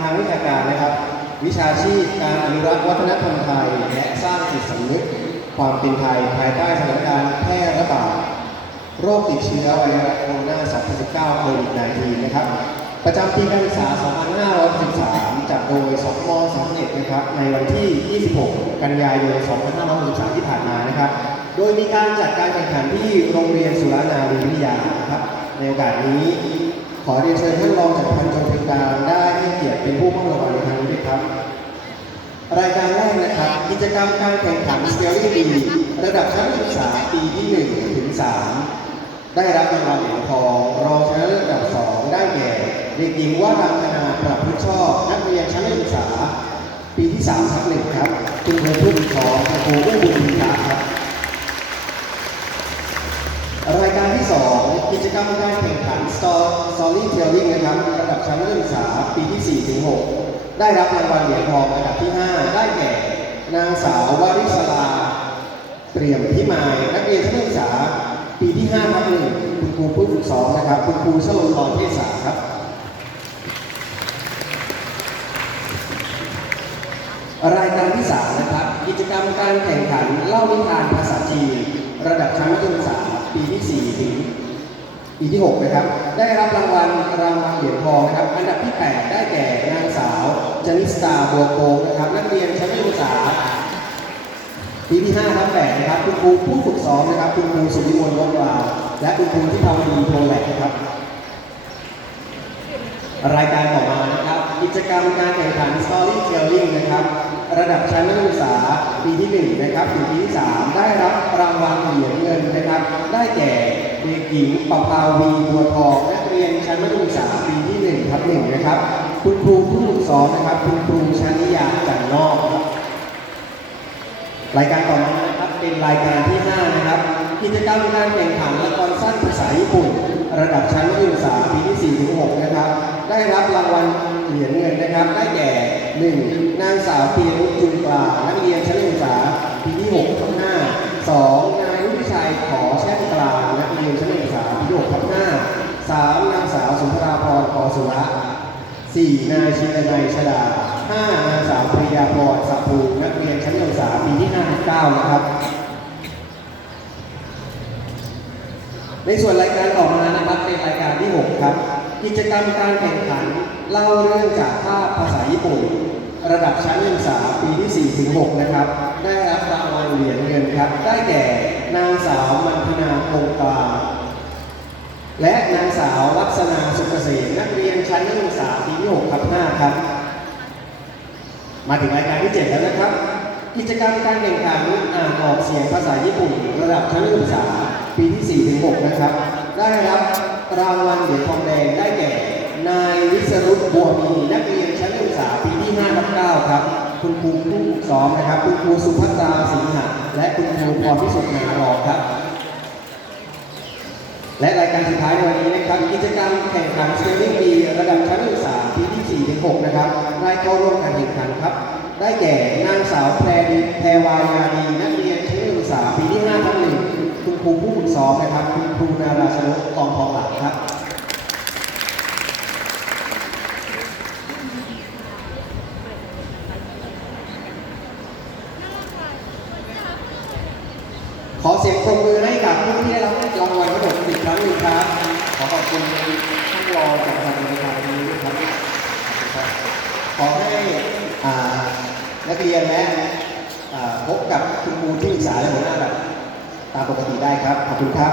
ทางวิชาการนะครับ วิชาชีพการอนุรักษ์วัฒนธรรมไทย และสร้างจิตสำนึกความเป็นไทยภายใต้สถานการณ์แพร่ระบาดโรคติดเชื้อไวรัสโคโรนา 2019โควิด -19 นะครับ ประจำปีการศึกษา 2563 จัดโดยสมม31นะครับ ในวันที่ 26 กันยายน 2563 ที่ผ่านมานะครับ โดยมีการจัดการแข่งขันที่โรงเรียนสุรานารีวิทยานะครับ ในโอกาสนี้ ขอเรียนเชิญท่านรองจากพันธ์จงเป็นกลางได้ให้เกียรติเป็นผู้มอบรางวัลในครั้งนี้ด้วยครับ รายการแรกนะครับ กิจกรรมการแข่งขันสเกลลิ่ดีระดับชั้นศึกษาปีที่1ถึง3ได้รับรางวัลเหรียญทองรองชนะเลิศอันดับ 2 ได้แก่เด็กหญิงว่ารังคณาปรับพฤกษ์ชอบนักเรียนชั้นศึกษา ปีที่3ทับหนึ่งครับคุณครูผู้สอนคุณครูผู้บุญพิทักษ์ครับรายการที่ 2 กิจกรรมการแข่งขัน Storytelling นะครับระดับชั้นศึกษาปีที่ 4 ถึง 6 ได้รับรางวัลเหรียญทองระดับที่ 5 ได้แก่ นางสาววริศราเปรียมพิมายนักเรียนชั้นศึกษาปีที่5ครับหนึ่งคุณครูผู้ฝึกสอนนะครับ คุณครูชลนทรเทศาครับรายการที่ 3 นะครับ กิจกรรมการแข่งขันเล่านิทานภาษาจีน ระดับชั้นมัธยมศึกษาปีที่ 4 ถึง ปีที่ 6 นะครับ ได้รับรางวัลรางวัลเหรียญทองนะครับ อันดับที่ 8 ได้แก่นางสาวจนิสตาบัวโกงนะครับ นักเรียนชั้นมัธยมศึกษาปีที่5ทับ8นะครับ คุณครูผู้ฝึกสอนนะครับ คุณครูสุวิมลวัฒวาและคุณครูที่ทำดีโทรแลกนะครับ รายการต่อมานะครับ กิจกรรมการแข่งขัน Storytelling นะครับ ระดับชั้นนักศึกษาปีที่1นะครับถึงปีที่ 3 ได้รับรางวัลเหรียญเงินนะครับ ได้แก่เด็กหญิงปภาวีบัวทองนักเรียนชั้นมัธยมศึกษาปีที่1ทับ1นะครับ คุณครูผู้ฝึกสอนนะครับ คุณครูชนิยาจันนอก รายการต่อมานะครับเป็นรายการที่ 5 นะครับ กิจกรรมการแข่งขันละครสั้นภาษาญี่ปุ่น ระดับชั้นมัธยมศึกษาปีที่4ถึง6นะครับ ได้รับรางวัล เหรียญเงินนะครับ ได้แก่ 1. นางสาวปีรุจุนปลานักเรียนชั้นมัธยมศึกษาปีที่6ทับ5 2. นายวุฒิชัยขอแช่มกลานักเรียนชั้นมัธยมศึกษาปีที่6ทับ5 3. นางสาวสุนทราพรขอสุระ 4. นายชินนายชดา 5. นางสาวปริยาพรสัพภูนักเรียนชั้นมัธยมศึกษาปีที่5 9นะครับในส่วนรายการต่อมานะครับเป็นรายการที่ 6 ครับ กิจกรรมการแข่งขันเล่าเรื่องจากภาพภาษาญี่ปุ่น ระดับชั้นศึกษาปีที่ 4 ถึง 6 นะครับ ได้รับรางวัลเหรียญเงินครับ ได้แก่นางสาวมันธนาคงกลาและนางสาวลักษณาสุขเกษมนักเรียนชั้นนักศึกษาปีที่6ครับ5ครับ มาถึงรายการที่ 7 แล้วนะครับ กิจกรรมการแข่งขันอ่านออกเสียงภาษาญี่ปุ่น ระดับชั้นนักศึกษาปีที่4ถึง6นะครับ ได้รับ รางวัลเหรียญทองแดงได้แก่ นายวิสรุตบัวมีนักเรียนชั้นนักศึกษาปีที่5ทับ9ครับ คุณครูผู้ฝึกซ้อมนะครับ คุณครูสุภัตราสิงหะและคุณครูพรพิสุทธิ์นารองครับ และรายการสุดท้ายในวันนี้นะครับ กิจกรรมแข่งขันสเกลลิ่งดีระดับชั้นศึกษาปีที่4ถึง6นะครับได้เข้าร่วมการแข่งขันครับ ได้แก่นางสาวแพรดีแพรวายาดีนักเรียนชั้นศึกษาปีที่5ทับหนึ่ง ครูผู้ฝึกสอนนะครับคุณครูนาราชนกกองทองหลังครับขอเสียงปรบมือให้กับผู้ที่ได้รับรางวัลทั้งหมดอีกครั้งหนึ่งครับ ขอขอบคุณท่านรองจากทางบริการนี้ด้วยครับขอให้นักเรียนและอ่พบกับคุณครูที่ปรึกษาและหัวหน้าแบบ ตามปกติได้ครับ ขอบคุณครับ